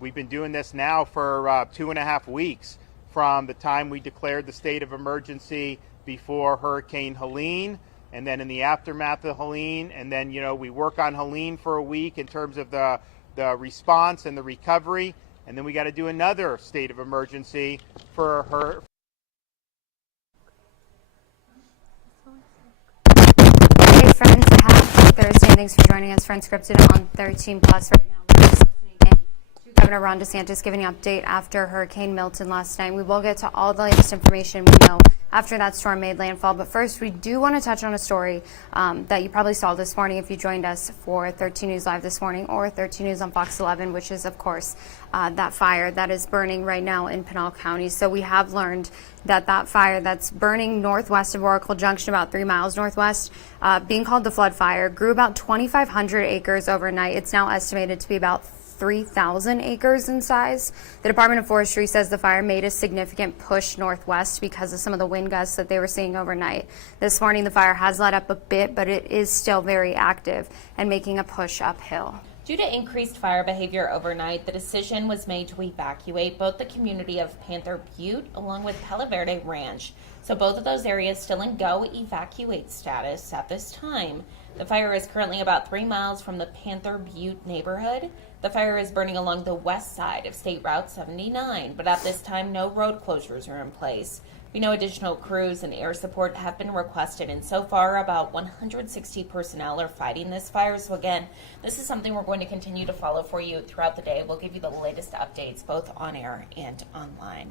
we've been doing this now for 2.5 weeks from the time we declared the state of emergency before Hurricane Helene, and then in the aftermath of Helene, and then we work on Helene for a week in terms of the response and the recovery, and then we got to do another state of emergency for her. Hey friends, happy Thursday. Thanks for joining us for Unscripted on 13 Plus right now. We're just listening in to Governor Ron DeSantis giving an update after Hurricane Milton last night. We will get to all the latest information we know after that storm made landfall. But first, we do want to touch on a story that you probably saw this morning if you joined us for 13 News Live this morning or 13 News on Fox 11, which is, of course, that fire that is burning right now in Pinal County. So we have learned that fire that's burning northwest of Oracle Junction, about 3 miles northwest, being called the flood fire, grew about 2,500 acres overnight. It's now estimated to be about 3,000 acres in size. The Department of Forestry says the fire made a significant push northwest because of some of the wind gusts that they were seeing overnight. This morning, the fire has let up a bit, but it is still very active and making a push uphill. Due to increased fire behavior overnight, the decision was made to evacuate both the community of Panther Butte along with Palo Verde Ranch. So both of those areas still in go evacuate status at this time. The fire is currently about 3 miles from the Panther Butte neighborhood. The fire is burning along the west side of State Route 79, but at this time, no road closures are in place. We know additional crews and air support have been requested, and so far about 160 personnel are fighting this fire. So again, this is something we're going to continue to follow for you throughout the day. We'll give you the latest updates both on air and online.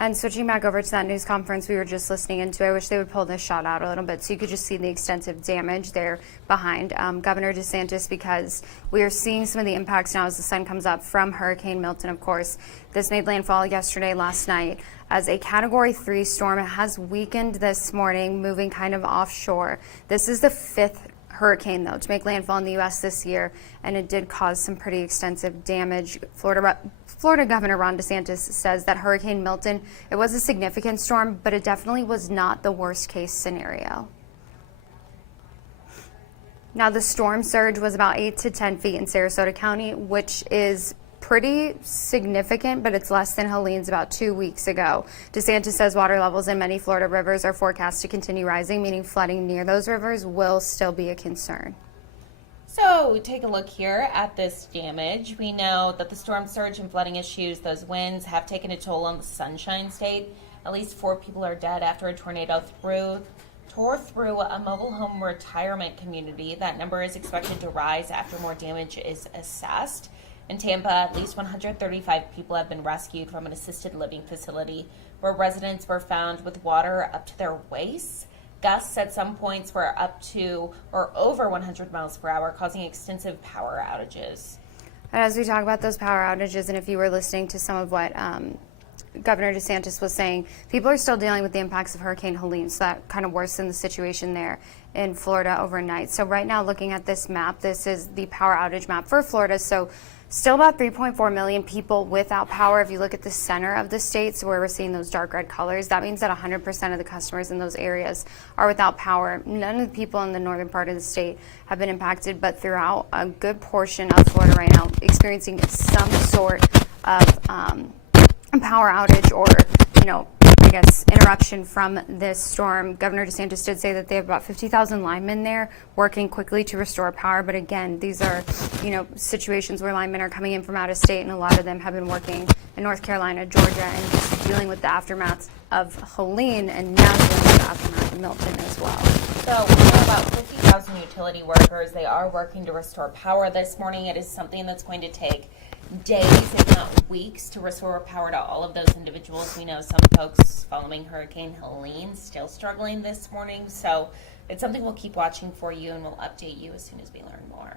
And switching back over to that news conference we were just listening into, I wish they would pull this shot out a little bit so you could just see the extensive damage there behind Governor DeSantis, because we are seeing some of the impacts now as the sun comes up from Hurricane Milton, of course. This made landfall last night as a Category 3 storm. It has weakened this morning, moving kind of offshore. This is the 5th hurricane, though, to make landfall in the U.S. this year, and it did cause some pretty extensive damage. Florida Governor Ron DeSantis says that Hurricane Milton, it was a significant storm, but it definitely was not the worst case scenario. Now, the storm surge was about 8 to 10 feet in Sarasota County, which is pretty significant, but it's less than Helene's about 2 weeks ago. DeSantis says water levels in many Florida rivers are forecast to continue rising, meaning flooding near those rivers will still be a concern. So take a look here at this damage. We know that the storm surge and flooding issues, those winds, have taken a toll on the Sunshine State. At least 4 people are dead after a tornado tore through a mobile home retirement community. That number is expected to rise after more damage is assessed. In Tampa, at least 135 people have been rescued from an assisted living facility where residents were found with water up to their waists. Gusts at some points were up to or over 100 miles per hour, causing extensive power outages. And as we talk about those power outages, and if you were listening to some of what Governor DeSantis was saying, people are still dealing with the impacts of Hurricane Helene, so that kind of worsened the situation there in Florida overnight. So right now, looking at this map, this is the power outage map for Florida. So still about 3.4 million people without power. If you look at the center of the state, so where we're seeing those dark red colors, that means that 100% of the customers in those areas are without power. None of the people in the northern part of the state have been impacted, but throughout a good portion of Florida right now experiencing some sort of power outage or, I guess, interruption from this storm. Governor DeSantis did say that they have about 50,000 linemen there working quickly to restore power. But again, these are, situations where linemen are coming in from out of state, and a lot of them have been working in North Carolina, Georgia, and just dealing with the aftermath of Helene and now dealing with the aftermath of Milton as well. So we know about 50,000 utility workers. They are working to restore power this morning. It is something that's going to take days, if not weeks, to restore power to all of those individuals. We know some folks following Hurricane Helene still struggling this morning. So it's something we'll keep watching for you, and we'll update you as soon as we learn more.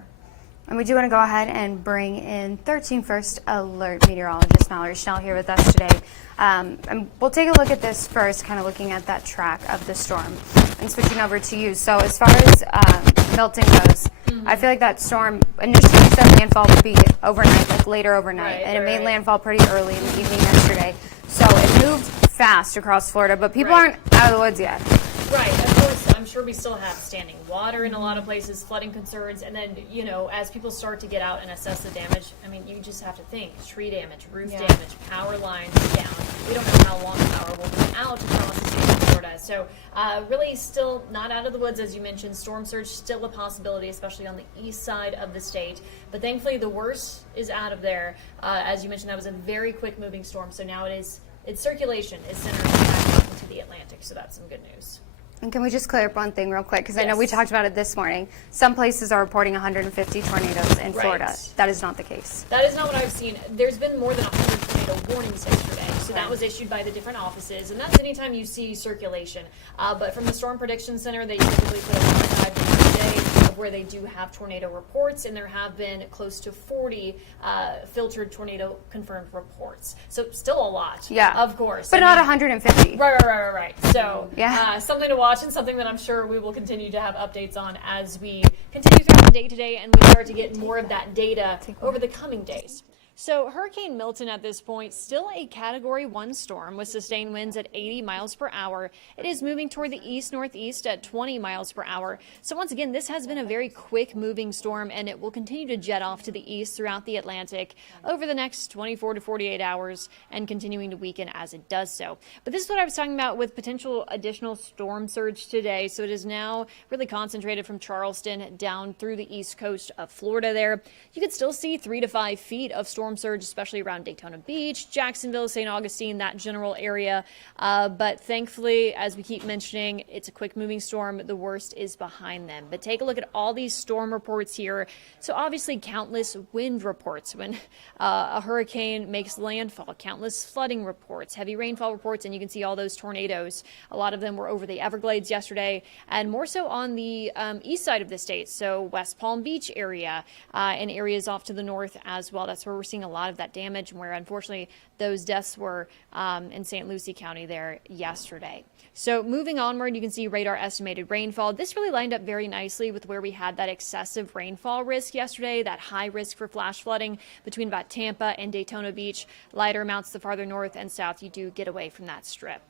And we do want to go ahead and bring in 13 First Alert meteorologist Mallory Schnell here with us today. And we'll take a look at this first, kind of looking at that track of the storm and switching over to you. So as far as Milton goes, I feel like that storm initially said landfall would be overnight, like later overnight, and it made landfall pretty early in the evening yesterday. So it moved fast across Florida, but people aren't out of the woods yet. Right, of course. I'm sure we still have standing water in a lot of places, flooding concerns, and then, you know, as people start to get out and assess the damage, I mean, you just have to think tree damage, roof damage, power lines down. We don't know how long the power will be out across the state of Florida. So really still not out of the woods, as you mentioned. Storm surge still a possibility, especially on the east side of the state. But thankfully the worst is out of there. As you mentioned, that was a very quick moving storm. So now its circulation is centered back into the Atlantic. So that's some good news. And can we just clear up one thing real quick? Because I know we talked about it this morning. Some places are reporting 150 tornadoes in Florida. That is not the case. That is not what I've seen. There's been more than 100 tornado warnings yesterday. So that was issued by the different offices. And that's anytime you see circulation. But from the Storm Prediction Center, they typically put a 5 to 1 day of where they do have tornado reports. And there have been close to 40 filtered tornado confirmed reports. So still a lot. Yeah. Of course. But not 150. Right. So something to watch and something that I'm sure we will continue to have updates on as we continue throughout the day today and we start to get more of that data over the coming days. So Hurricane Milton at this point, still a Category 1 storm with sustained winds at 80 miles per hour. It is moving toward the east-northeast at 20 miles per hour. So once again, this has been a very quick moving storm and it will continue to jet off to the east throughout the Atlantic over the next 24 to 48 hours and continuing to weaken as it does so. But this is what I was talking about with potential additional storm surge today. So it is now really concentrated from Charleston down through the east coast of Florida there. You could still see 3 to 5 feet of storm surge, especially around Daytona Beach, Jacksonville, St. Augustine, that general area. But thankfully, as we keep mentioning, it's a quick moving storm. The worst is behind them. But take a look at all these storm reports here. So obviously countless wind reports when a hurricane makes landfall, countless flooding reports, heavy rainfall reports, and you can see all those tornadoes. A lot of them were over the Everglades yesterday and more so on the east side of the state. So West Palm Beach area and areas off to the north as well. That's where we're seeing a lot of that damage and where unfortunately those deaths were in St. Lucie County there yesterday. So moving onward, you can see radar estimated rainfall. This really lined up very nicely with where we had that excessive rainfall risk yesterday, that high risk for flash flooding between about Tampa and Daytona Beach. Lighter amounts the farther north and south you do get away from that strip.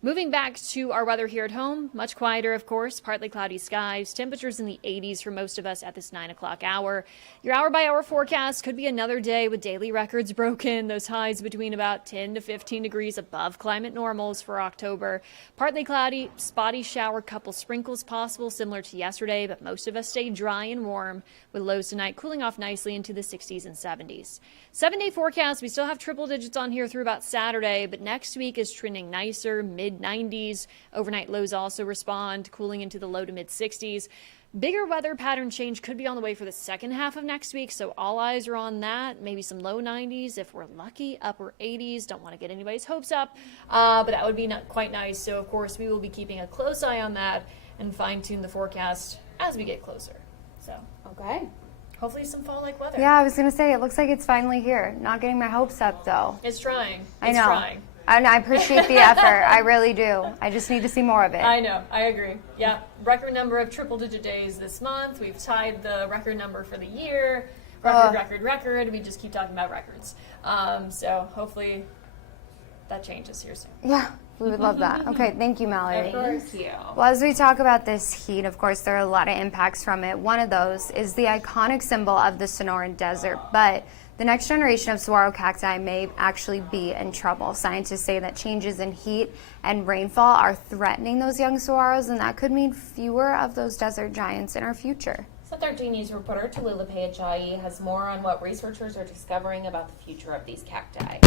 Moving back to our weather here at home, much quieter, of course, partly cloudy skies, temperatures in the 80s for most of us at this 9 o'clock hour. Your hour-by-hour forecast could be another day with daily records broken, those highs between about 10 to 15 degrees above climate normals for October. Partly cloudy, spotty shower, couple sprinkles possible, similar to yesterday, but most of us stay dry and warm, with lows tonight cooling off nicely into the 60s and 70s. 7-day forecast, we still have triple digits on here through about Saturday, but next week is trending nicer, mid-90s. Overnight lows also respond, cooling into the low to mid-60s. Bigger weather pattern change could be on the way for the second half of next week, so all eyes are on that. Maybe some low 90s if we're lucky, upper 80s. Don't want to get anybody's hopes up, but that would be quite nice. So, of course, we will be keeping a close eye on that and fine-tune the forecast as we get closer. So, okay. Hopefully some fall-like weather. Yeah, I was going to say, it looks like it's finally here. Not getting my hopes up, though. It's trying. I know. Trying. And I appreciate the effort. I really do. I just need to see more of it. I know. I agree. Yeah. Record number of triple-digit days this month. We've tied the record number for the year. Record. We just keep talking about records. So hopefully that changes here soon. Yeah. We would love that. Okay, thank you, Mallory. Of course. Thank you. Well, as we talk about this heat, of course, there are a lot of impacts from it. One of those is the iconic symbol of the Sonoran Desert, but the next generation of saguaro cacti may actually be in trouble. Scientists say that changes in heat and rainfall are threatening those young saguaros, and that could mean fewer of those desert giants in our future. So 13 News reporter Tallulah Ajayi has more on what researchers are discovering about the future of these cacti.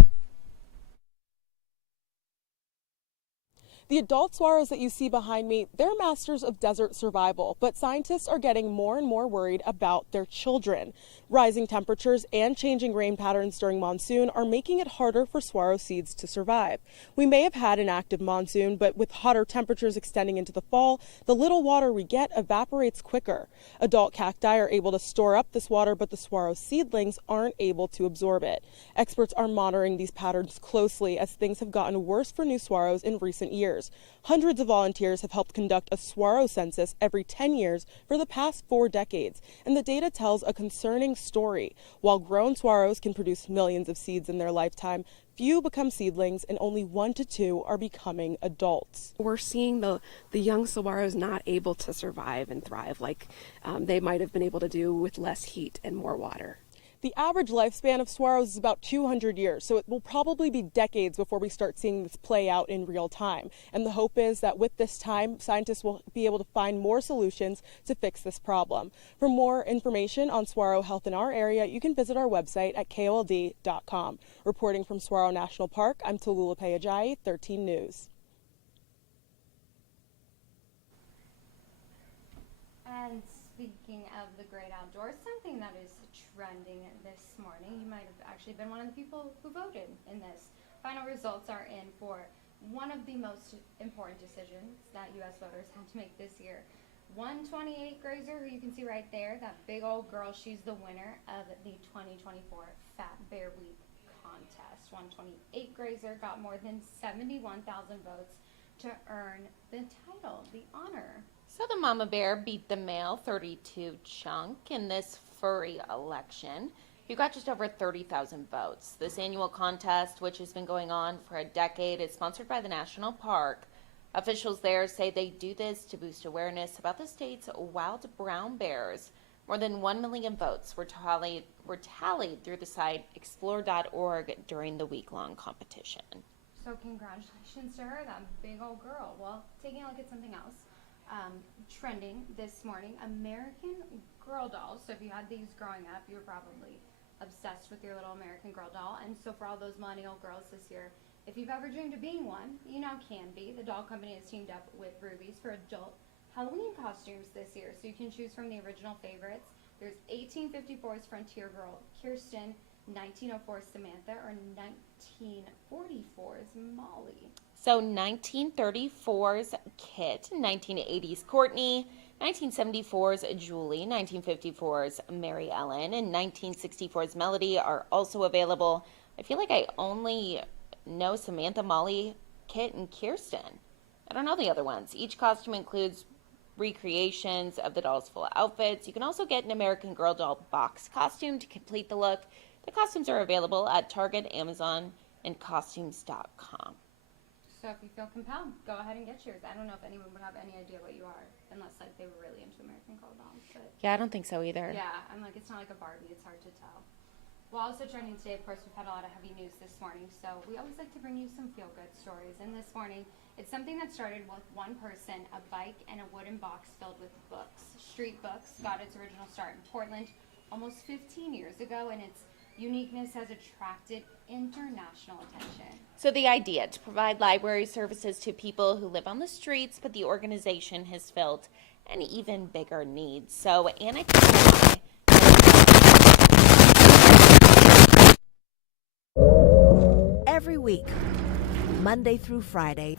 The adult saguaros that you see behind me, they're masters of desert survival, but scientists are getting more and more worried about their children. Rising temperatures and changing rain patterns during monsoon are making it harder for saguaro seeds to survive. We may have had an active monsoon, but with hotter temperatures extending into the fall, the little water we get evaporates quicker. Adult cacti are able to store up this water, but the saguaro seedlings aren't able to absorb it. Experts are monitoring these patterns closely as things have gotten worse for new saguaros in recent years. Hundreds of volunteers have helped conduct a saguaro census every 10 years for the past 4 decades, and the data tells a concerning story. While grown saguaros can produce millions of seeds in their lifetime, few become seedlings and only 1 to 2 are becoming adults. We're seeing the young saguaros not able to survive and thrive like they might have been able to do with less heat and more water. The average lifespan of saguaros is about 200 years, so it will probably be decades before we start seeing this play out in real time. And the hope is that with this time, scientists will be able to find more solutions to fix this problem. For more information on saguaro health in our area, you can visit our website at KOLD.com. Reporting from Saguaro National Park, I'm Tallulah Ajayi, 13 News. And speaking of the great outdoors, something that is trending this morning, you might have actually been one of the people who voted in this. Final results are in for one of the most important decisions that U.S. voters had to make this year. 128 Grazer, who you can see right there, that big old girl, she's the winner of the 2024 Fat Bear Week contest. 128 Grazer got more than 71,000 votes to earn the title, the honor. So the mama bear beat the male 32 chunk in this furry election. You got just over 30,000 votes. This annual contest, which has been going on for a decade, is sponsored by the National Park. Officials there say they do this to boost awareness about the state's wild brown bears. More than 1 million votes were tallied through the site explore.org during the week-long competition. So congratulations to her, that big old girl. Well, taking a look at something else. Trending this morning, American Girl dolls. So if you had these growing up, you were probably obsessed with your little American Girl doll. And so for all those millennial girls this year, if you've ever dreamed of being one, you now can be. The doll company has teamed up with Ruby's for adult Halloween costumes this year. So you can choose from the original favorites. There's 1854's Frontier Girl Kirsten, 1904's Samantha, or 1944's Molly. So 1934's Kit, 1980's Courtney, 1974's Julie, 1954's Mary Ellen, and 1964's Melody are also available. I feel like I only know Samantha, Molly, Kit, and Kirsten. I don't know the other ones. Each costume includes recreations of the doll's full outfits. You can also get an American Girl doll box costume to complete the look. The costumes are available at Target, Amazon, and costumes.com. So if you feel compelled, go ahead and get yours. I don't know if anyone would have any idea what you are, unless like they were really into American Girl dolls. But Yeah, I don't think so either. yeah, I'm like, it's not like a Barbie. It's hard to tell. Well, also trending today, of course, we've had a lot of heavy news this morning. So we always like to bring you some feel-good stories. And this morning, it's something that started with one person, a bike, and a wooden box filled with books. Street Books got its original start in Portland almost 15 years ago, and its uniqueness has attracted international attention. So the idea to provide library services to people who live on the streets, but the organization has filled an even bigger need. So Anna Every week, Monday through Friday,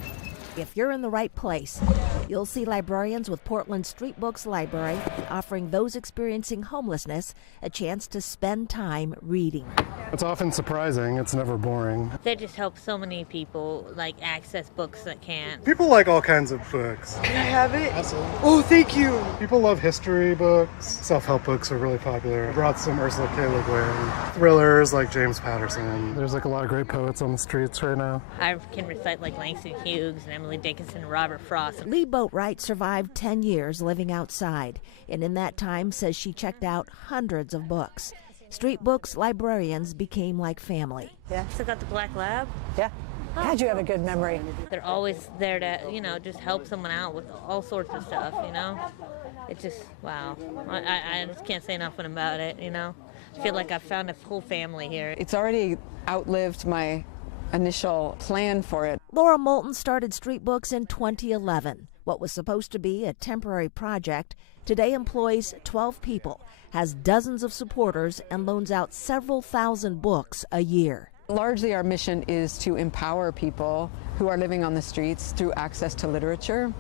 if you're in the right place, you'll see librarians with Portland Street Books Library offering those experiencing homelessness a chance to spend time reading. It's often surprising. It's never boring. They just help so many people like access books that can't. People like all kinds of books. Can I have it? Absolutely. Oh, thank you. People love history books. Self-help books are really popular. I brought some Ursula K. Le Guin. Thrillers like James Patterson. There's like a lot of great poets on the streets right now. I can recite like Langston Hughes and Emily Dickinson and Robert Frost. Lee Boatwright survived 10 years living outside, and in that time says she checked out hundreds of books. Street Books librarians became like family. Yeah. Still got the black lab? Yeah. How'd you have a good memory? They're always there to, just help someone out with all sorts of stuff, It's just, wow. I just can't say enough about it, I feel like I've found a full family here. It's already outlived my initial plan for it. Laura Moulton started Street Books in 2011. What was supposed to be a temporary project today employs 12 people, has dozens of supporters, and loans out several thousand books a year. Largely our mission is to empower people who are living on the streets through access to literature,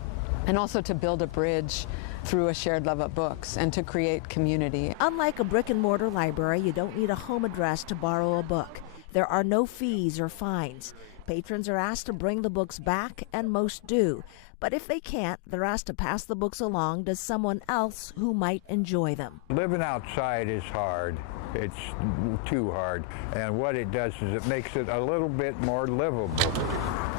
and also to build a bridge through a shared love of books and to create community. Unlike a brick and mortar library, you don't need a home address to borrow a book. There are no fees or fines. Patrons are asked to bring the books back, and most do. But if they can't, they're asked to pass the books along to someone else who might enjoy them. Living outside is hard. It's too hard. And what it does is it makes it a little bit more livable,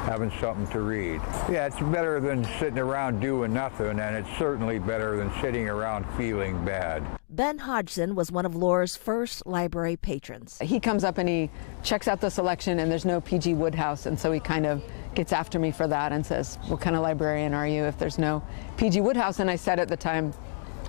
having something to read. Yeah, it's better than sitting around doing nothing, and it's certainly better than sitting around feeling bad. Ben Hodgson was one of Laura's first library patrons. He comes up and he checks out the selection, and there's no P.G. Wodehouse, and so he kind of gets after me for that and says, what kind of librarian are you if there's no P.G. Wodehouse? And I said at the time,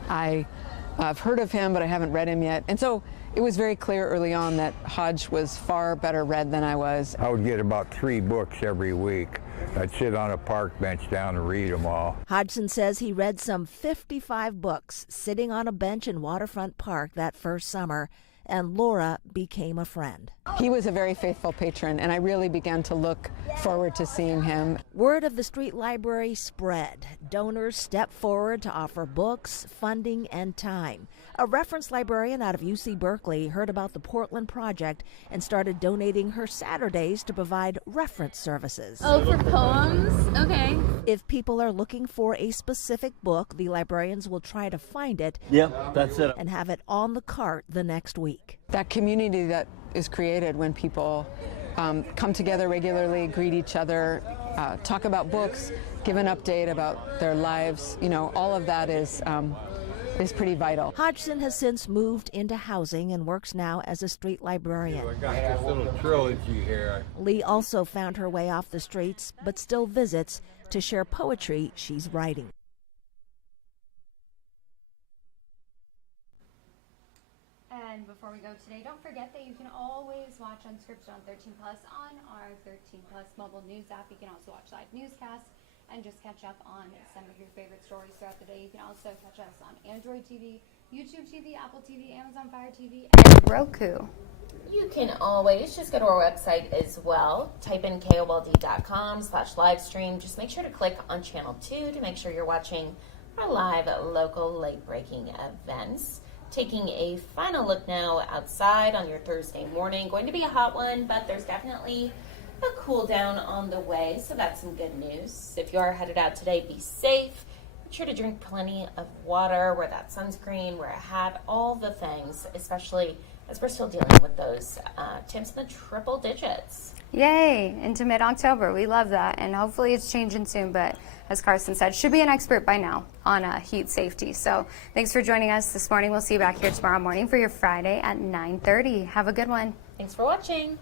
I've heard of him, but I haven't read him yet. And so it was very clear early on that Hodge was far better read than I was. I would get about 3 books every week. I'd sit on a park bench down and read them all. Hodgson says he read some 55 books sitting on a bench in Waterfront Park that first summer, and Laura became a friend. He was a very faithful patron, and I really began to look forward to seeing him. Word of the street library spread. Donors stepped forward to offer books, funding, and time. A reference librarian out of UC Berkeley heard about the Portland project and started donating her Saturdays to provide reference services. Oh, for poems? Okay. If people are looking for a specific book, the librarians will try to find it. Yep, that's it. And have it on the cart the next week. That community that is created when people come together regularly, greet each other, talk about books, give an update about their lives, all of that is pretty vital. Hodgson has since moved into housing and works now as a street librarian. I got this little trilogy here. Lee also found her way off the streets, but still visits to share poetry she's writing. And before we go today, don't forget that you can always watch Unscripted on 13 Plus on our 13 Plus mobile news app. You can also watch live newscasts and just catch up on some of your favorite stories throughout the day. You can also catch us on Android TV, YouTube TV, Apple TV, Amazon Fire TV, and Roku. You can always just go to our website as well. Type in KOLD.com/livestream. Just make sure to click on channel 2 to make sure you're watching our live local late-breaking events. Taking a final look now outside on your Thursday morning. Going to be a hot one, but there's definitely a cool down on the way, so that's some good news. If you are headed out today, be safe. Make sure to drink plenty of water, wear that sunscreen, wear a hat, all the things, especially as we're still dealing with those temps in the triple digits. Yay, into mid-October. We love that, and hopefully it's changing soon, but as Carson said, should be an expert by now on heat safety. So thanks for joining us this morning. We'll see you back here tomorrow morning for your Friday at 9:30. Have a good one. Thanks for watching.